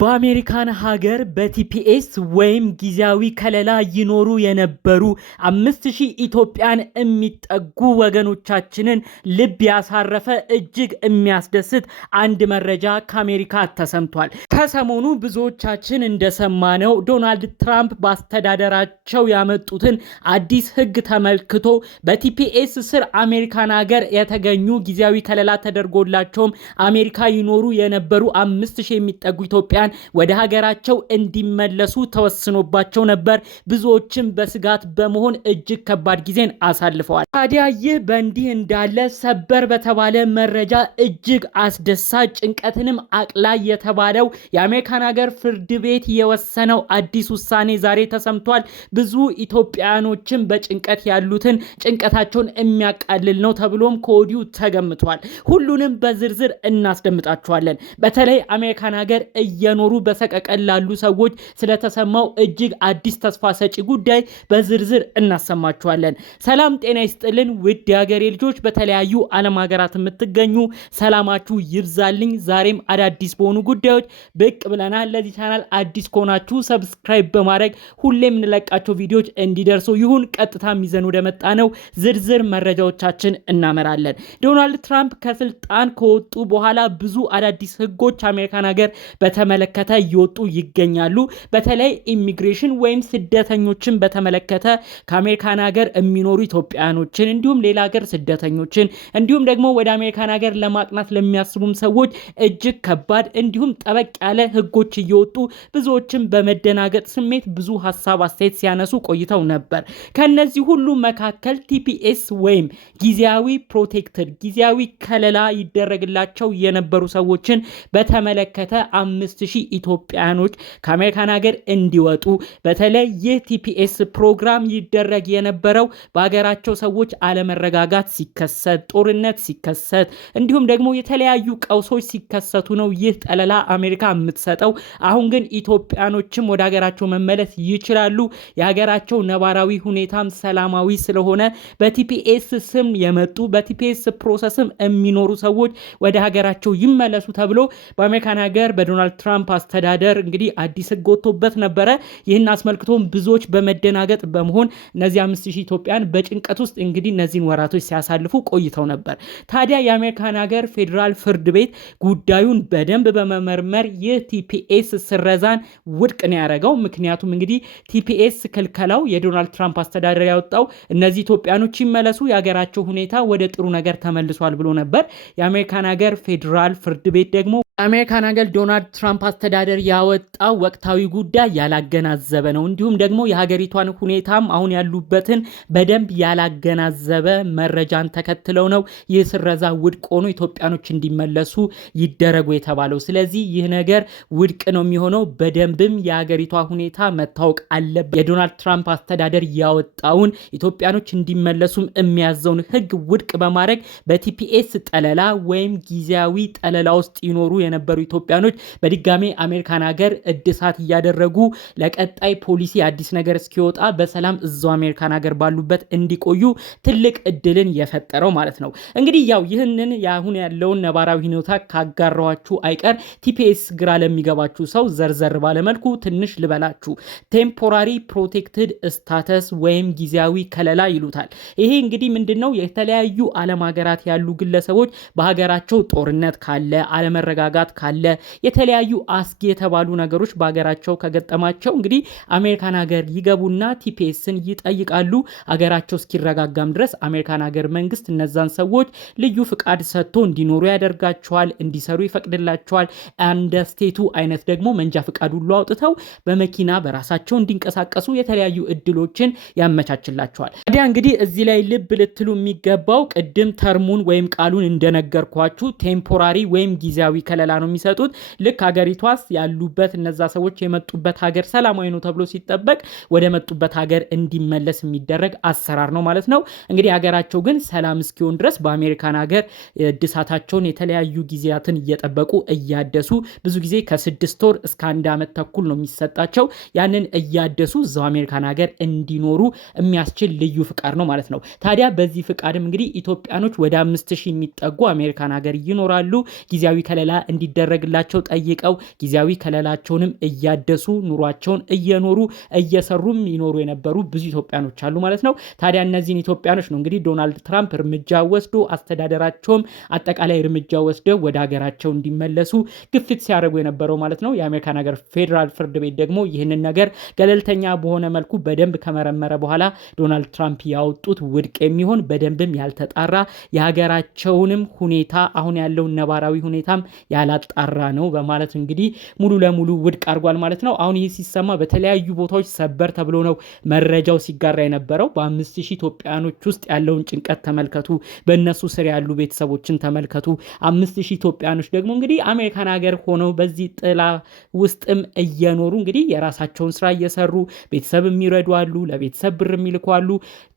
በአሜሪካን ሀገር በቲፒኤስ ወይም ጊዜያዊ ከለላ ይኖሩ የነበሩ 5000 ኢትዮጵያን የሚጠጉ ወገኖቻችንን ልብ ያሳረፈ እጅግ የሚያስደስት አንድ መረጃ ከአሜሪካ ተሰምቷል። ከሰሞኑ ብዙዎቻችን እንደሰማነው ዶናልድ ትራምፕ በአስተዳደራቸው ያመጡትን አዲስ ሕግ ተመልክቶ በቲፒኤስ ስር አሜሪካን ሀገር የተገኙ ጊዜያዊ ከለላ ተደርጎላቸውም አሜሪካ ይኖሩ የነበሩ 5000 የሚጠጉ ኢትዮጵያን ወደ ሀገራቸው እንዲመለሱ ተወስኖባቸው ነበር። ብዙዎችም በስጋት በመሆን እጅግ ከባድ ጊዜን አሳልፈዋል። ታዲያ ይህ በእንዲህ እንዳለ ሰበር በተባለ መረጃ እጅግ አስደሳች ጭንቀትንም አቅላይ የተባለው የአሜሪካን ሀገር ፍርድ ቤት የወሰነው አዲስ ውሳኔ ዛሬ ተሰምቷል። ብዙ ኢትዮጵያኖችም በጭንቀት ያሉትን ጭንቀታቸውን የሚያቃልል ነው ተብሎም ከወዲሁ ተገምቷል። ሁሉንም በዝርዝር እናስደምጣችኋለን። በተለይ አሜሪካን ሀገር እየኖሩ በሰቀቀን ላሉ ሰዎች ስለተሰማው እጅግ አዲስ ተስፋ ሰጪ ጉዳይ በዝርዝር እናሰማችኋለን። ሰላም ጤና ይስጥልን ውድ የሀገሬ ልጆች፣ በተለያዩ ዓለም ሀገራት የምትገኙ ሰላማችሁ ይብዛልኝ። ዛሬም አዳዲስ በሆኑ ጉዳዮች ብቅ ብለናል። ለዚህ ቻናል አዲስ ከሆናችሁ ሰብስክራይብ በማድረግ ሁሌም እንለቃቸው ቪዲዮዎች እንዲደርሱ ይሁን። ቀጥታ ይዘን ወደ መጣ ነው ዝርዝር መረጃዎቻችን እናመራለን። ዶናልድ ትራምፕ ከስልጣን ከወጡ በኋላ ብዙ አዳዲስ ህጎች አሜሪካን ሀገር በተመለከተ እየወጡ ይገኛሉ። በተለይ ኢሚግሬሽን ወይም ስደተኞችን በተመለከተ ከአሜሪካን ሀገር የሚኖሩ ኢትዮጵያኖችን እንዲሁም ሌላ ሀገር ስደተኞችን እንዲሁም ደግሞ ወደ አሜሪካን ሀገር ለማቅናት ለሚያስቡም ሰዎች እጅግ ከባድ እንዲሁም ጠበቅ ያለ ህጎች እየወጡ ብዙዎችም በመደናገጥ ስሜት ብዙ ሀሳብ አስተያየት ሲያነሱ ቆይተው ነበር። ከነዚህ ሁሉ መካከል ቲፒኤስ ወይም ጊዜያዊ ፕሮቴክትድ ጊዜያዊ ከለላ ይደረግላቸው የነበሩ ሰዎችን በተመለከተ 5000 ኢትዮጵያኖች ከአሜሪካን ሀገር እንዲወጡ፣ በተለይ ይህ ቲፒኤስ ፕሮግራም ይደረግ የነበረው በሀገራቸው ሰዎች አለመረጋጋት ሲከሰት፣ ጦርነት ሲከሰት እንዲሁም ደግሞ የተለያዩ ቀውሶች ሲከሰቱ ነው ይህ ጠለላ አሜሪካ የምትሰጠው። አሁን ግን ኢትዮጵያኖችም ወደ ሀገራቸው መመለስ ይችላሉ። የሀገራቸው ነባራዊ ሁኔታም ሰላማዊ ስለሆነ በቲፒኤስ ስም የመጡ በቲፒኤስ ፕሮሰስም የሚኖሩ ሰዎች ወደ ሀገራቸው ይመለሱ ተብሎ በአሜሪካን ሀገር በዶናልድ ትራምፕ አስተዳደር እንግዲህ አዲስ ህግ ወጥቶበት ነበረ። ይህን አስመልክቶም ብዙዎች በመደናገጥ በመሆን እነዚህ 5000 ኢትዮጵያን በጭንቀት ውስጥ እንግዲህ እነዚህን ወራቶች ሲያሳልፉ ቆይተው ነበር። ታዲያ የአሜሪካን ሀገር ፌዴራል ፍርድ ቤት ጉዳዩን በደንብ በመመርመር ይህ ቲፒኤስ ስረዛን ውድቅ ነው ያደረገው። ምክንያቱም እንግዲህ ቲፒኤስ ክልከላው የዶናልድ ትራምፕ አስተዳደር ያወጣው እነዚህ ኢትዮጵያኖች ይመለሱ፣ የሀገራቸው ሁኔታ ወደ ጥሩ ነገር ተመልሷል ብሎ ነበር። የአሜሪካን ሀገር ፌዴራል ፍርድ ቤት ደግሞ አሜሪካን ሀገር ዶናልድ ትራምፕ አስተዳደር ያወጣው ወቅታዊ ጉዳይ ያላገናዘበ ነው፣ እንዲሁም ደግሞ የሀገሪቷን ሁኔታም አሁን ያሉበትን በደንብ ያላገናዘበ መረጃን ተከትለው ነው ይህ ስረዛ ውድቅ ሆኖ ኢትዮጵያኖች እንዲመለሱ ይደረጉ የተባለው። ስለዚህ ይህ ነገር ውድቅ ነው የሚሆነው። በደንብም የሀገሪቷ ሁኔታ መታወቅ አለበት። የዶናልድ ትራምፕ አስተዳደር ያወጣውን ኢትዮጵያኖች እንዲመለሱም የሚያዘውን ህግ ውድቅ በማድረግ በቲፒኤስ ጠለላ ወይም ጊዜያዊ ጠለላ ውስጥ ይኖሩ የነበሩ ኢትዮጵያኖች በድጋሜ አሜሪካን ሀገር እድሳት እያደረጉ ለቀጣይ ፖሊሲ አዲስ ነገር እስኪወጣ በሰላም እዛው አሜሪካን ሀገር ባሉበት እንዲቆዩ ትልቅ እድልን የፈጠረው ማለት ነው። እንግዲህ ያው ይህንን ያሁን ያለውን ነባራዊ ሁኔታ ካጋራኋችሁ አይቀር ቲፒኤስ ግራ ለሚገባችሁ ሰው ዘርዘር ባለመልኩ ትንሽ ልበላችሁ። ቴምፖራሪ ፕሮቴክትድ ስታተስ ወይም ጊዜያዊ ከለላ ይሉታል። ይሄ እንግዲህ ምንድነው? የተለያዩ ዓለም ሀገራት ያሉ ግለሰቦች በሀገራቸው ጦርነት ካለ አለመረጋጋት ካለ የተለያዩ አስጊ የተባሉ ነገሮች በሀገራቸው ከገጠማቸው እንግዲህ አሜሪካን ሀገር ይገቡና ቲፒኤስን ይጠይቃሉ። ሀገራቸው እስኪረጋጋም ድረስ አሜሪካን ሀገር መንግስት እነዛን ሰዎች ልዩ ፍቃድ ሰጥቶ እንዲኖሩ ያደርጋቸዋል፣ እንዲሰሩ ይፈቅድላቸዋል። እንደ ስቴቱ አይነት ደግሞ መንጃ ፍቃድ ሁሉ አውጥተው በመኪና በራሳቸው እንዲንቀሳቀሱ የተለያዩ እድሎችን ያመቻችላቸዋል። ታዲያ እንግዲህ እዚህ ላይ ልብ ልትሉ የሚገባው ቅድም ተርሙን ወይም ቃሉን እንደነገርኳችሁ ቴምፖራሪ ወይም ጊዜያዊ ከለላ ነው የሚሰጡት። ልክ ሀገሪቷስ ያሉበት እነዛ ሰዎች የመጡበት ሀገር ሰላማዊ ነው ተብሎ ሲጠበቅ ወደ መጡበት ሀገር እንዲመለስ የሚደረግ አሰራር ነው ማለት ነው። እንግዲህ ሀገራቸው ግን ሰላም እስኪሆን ድረስ በአሜሪካን ሀገር እድሳታቸውን የተለያዩ ጊዜያትን እየጠበቁ እያደሱ ብዙ ጊዜ ከ6 ወር እስከ 1 ዓመት ተኩል ነው የሚሰጣቸው። ያንን እያደሱ እዛው አሜሪካን ሀገር እንዲኖሩ የሚያስችል ልዩ ፍቃድ ነው ማለት ነው። ታዲያ በዚህ ፍቃድም እንግዲህ ኢትዮጵያኖች ወደ 5000 የሚጠጉ አሜሪካን ሀገር ይኖራሉ። ጊዜያዊ ከለላ እንዲደረግላቸው ጠይቀው ጊዜያዊ ከለላቸውንም እያደሱ ኑሯቸውን እየኖሩ እየሰሩም ይኖሩ የነበሩ ብዙ ኢትዮጵያኖች አሉ ማለት ነው። ታዲያ እነዚህን ኢትዮጵያኖች ነው እንግዲህ ዶናልድ ትራምፕ እርምጃ ወስዶ አስተዳደራቸውም አጠቃላይ እርምጃ ወስደው ወደ ሀገራቸው እንዲመለሱ ግፊት ሲያደርጉ የነበረው ማለት ነው። የአሜሪካን ሀገር ፌዴራል ፍርድ ቤት ደግሞ ይህንን ነገር ገለልተኛ በሆነ መልኩ በደንብ ከመረመረ በኋላ ዶናልድ ትራምፕ ያወጡት ውድቅ የሚሆን በደንብም ያልተጣራ የሀገራቸውንም ሁኔታ አሁን ያለውን ነባራዊ ሁኔታም ያላጣራ ነው በማለት እንግዲህ ሙሉ ለሙሉ ውድቅ አድርጓል ማለት ነው። አሁን ይህ ሲሰማ በተለያዩ ቦታዎች ሰበር ተብሎ ነው መረጃው ሲጋራ የነበረው። በ5000 ኢትዮጵያኖች ውስጥ ያለውን ጭንቀት ተመልከቱ። በእነሱ ስር ያሉ ቤተሰቦችን ተመልከቱ። 5000 ኢትዮጵያኖች ደግሞ እንግዲህ አሜሪካን ሀገር ሆነው በዚህ ጥላ ውስጥም እየኖሩ እንግዲህ የራሳቸውን ስራ እየሰሩ ቤተሰብ የሚረዱ አሉ፣ ለቤተሰብ ብር የሚልኩ አሉ።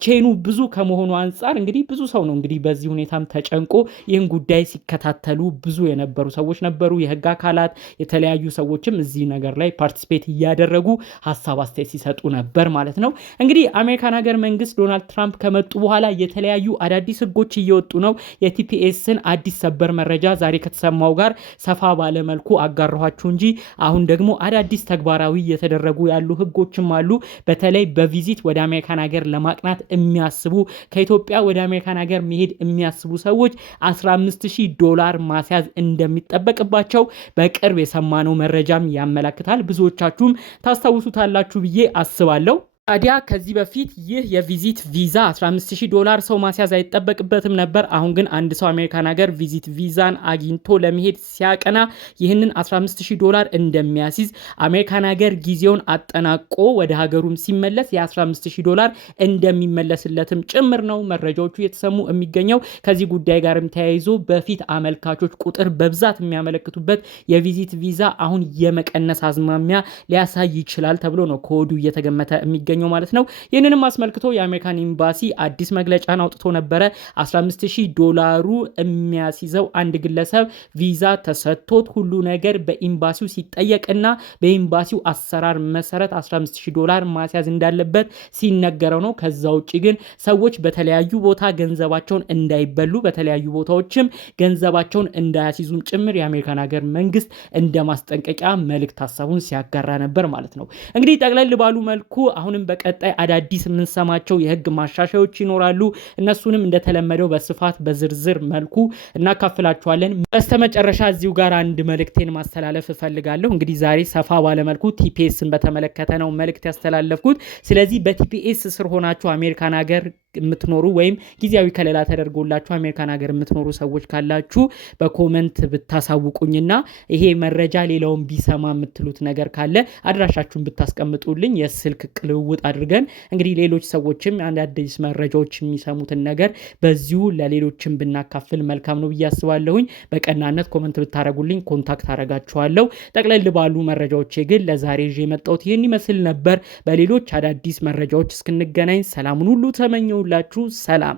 ቼኑ ብዙ ከመሆኑ አንጻር እንግዲህ ብዙ ሰው ነው እንግዲህ በዚህ ሁኔታም ተጨንቆ ይህን ጉዳይ ሲከታተሉ ብዙ የነበሩ ሰዎች ነበሩ። የህግ አካላት የተለያዩ ሰዎችም እዚህ ነገር ላይ ፓርቲሲፔት እያደረጉ ሀሳብ አስተያየት ሲሰጡ ነበር ማለት ነው። እንግዲህ አሜሪካን ሀገር መንግስት ዶናልድ ትራምፕ ከመጡ በኋላ የተለያዩ አዳዲስ ህጎች እየወጡ ነው። የቲፒኤስን አዲስ ሰበር መረጃ ዛሬ ከተሰማው ጋር ሰፋ ባለ መልኩ አጋራኋችሁ እንጂ አሁን ደግሞ አዳዲስ ተግባራዊ እየተደረጉ ያሉ ህጎችም አሉ። በተለይ በቪዚት ወደ አሜሪካን ሀገር ለማቅናት የሚያስቡ ከኢትዮጵያ ወደ አሜሪካን ሀገር መሄድ የሚያስቡ ሰዎች $15000 ማስያዝ እንደሚጠበቅባቸው በቅርብ የሰማነው መረጃም ያመለክታል። ብዙዎቻችሁም ታስታውሱታላችሁ ብዬ አስባለሁ። ታዲያ ከዚህ በፊት ይህ የቪዚት ቪዛ $15000 ሰው ማስያዝ አይጠበቅበትም ነበር። አሁን ግን አንድ ሰው አሜሪካን ሀገር ቪዚት ቪዛን አግኝቶ ለመሄድ ሲያቀና ይህንን $15000 እንደሚያስይዝ አሜሪካን ሀገር ጊዜውን አጠናቆ ወደ ሀገሩም ሲመለስ የ$15000 እንደሚመለስለትም ጭምር ነው መረጃዎቹ የተሰሙ የሚገኘው። ከዚህ ጉዳይ ጋርም ተያይዞ በፊት አመልካቾች ቁጥር በብዛት የሚያመለክቱበት የቪዚት ቪዛ አሁን የመቀነስ አዝማሚያ ሊያሳይ ይችላል ተብሎ ነው ከወዲሁ እየተገመተ የሚገኘው ማለት ነው። ይህንንም አስመልክቶ የአሜሪካን ኤምባሲ አዲስ መግለጫን አውጥቶ ነበረ። $15000 የሚያስይዘው አንድ ግለሰብ ቪዛ ተሰጥቶት ሁሉ ነገር በኤምባሲው ሲጠየቅና በኤምባሲው አሰራር መሰረት $15000 ማስያዝ እንዳለበት ሲነገረው ነው። ከዛ ውጪ ግን ሰዎች በተለያዩ ቦታ ገንዘባቸውን እንዳይበሉ በተለያዩ ቦታዎችም ገንዘባቸውን እንዳያስይዙም ጭምር የአሜሪካን ሀገር መንግስት እንደ ማስጠንቀቂያ መልእክት ሀሳቡን ሲያጋራ ነበር ማለት ነው። እንግዲህ ጠቅለል ባሉ መልኩ አሁንም በቀጣይ አዳዲስ የምንሰማቸው የህግ ማሻሻያዎች ይኖራሉ። እነሱንም እንደተለመደው በስፋት በዝርዝር መልኩ እናካፍላችኋለን። በስተመጨረሻ እዚሁ ጋር አንድ መልእክቴን ማስተላለፍ እፈልጋለሁ። እንግዲህ ዛሬ ሰፋ ባለ መልኩ ቲፒኤስን በተመለከተ ነው መልእክት ያስተላለፍኩት። ስለዚህ በቲፒኤስ ስር ሆናችሁ አሜሪካን ሀገር የምትኖሩ ወይም ጊዜያዊ ከለላ ተደርጎላችሁ አሜሪካን ሀገር የምትኖሩ ሰዎች ካላችሁ በኮመንት ብታሳውቁኝና ይሄ መረጃ ሌላውን ቢሰማ የምትሉት ነገር ካለ አድራሻችሁን ብታስቀምጡልኝ የስልክ ቅልውጥ አድርገን እንግዲህ ሌሎች ሰዎችም አንድ አዲስ መረጃዎች የሚሰሙትን ነገር በዚሁ ለሌሎችም ብናካፍል መልካም ነው ብዬ አስባለሁኝ። በቀናነት ኮመንት ብታረጉልኝ ኮንታክት አረጋችኋለሁ። ጠቅለል ባሉ መረጃዎች ግን ለዛሬ ይዤ የመጣሁት ይህን ይመስል ነበር። በሌሎች አዳዲስ መረጃዎች እስክንገናኝ ሰላሙን ሁሉ ተመኘው። ሰላም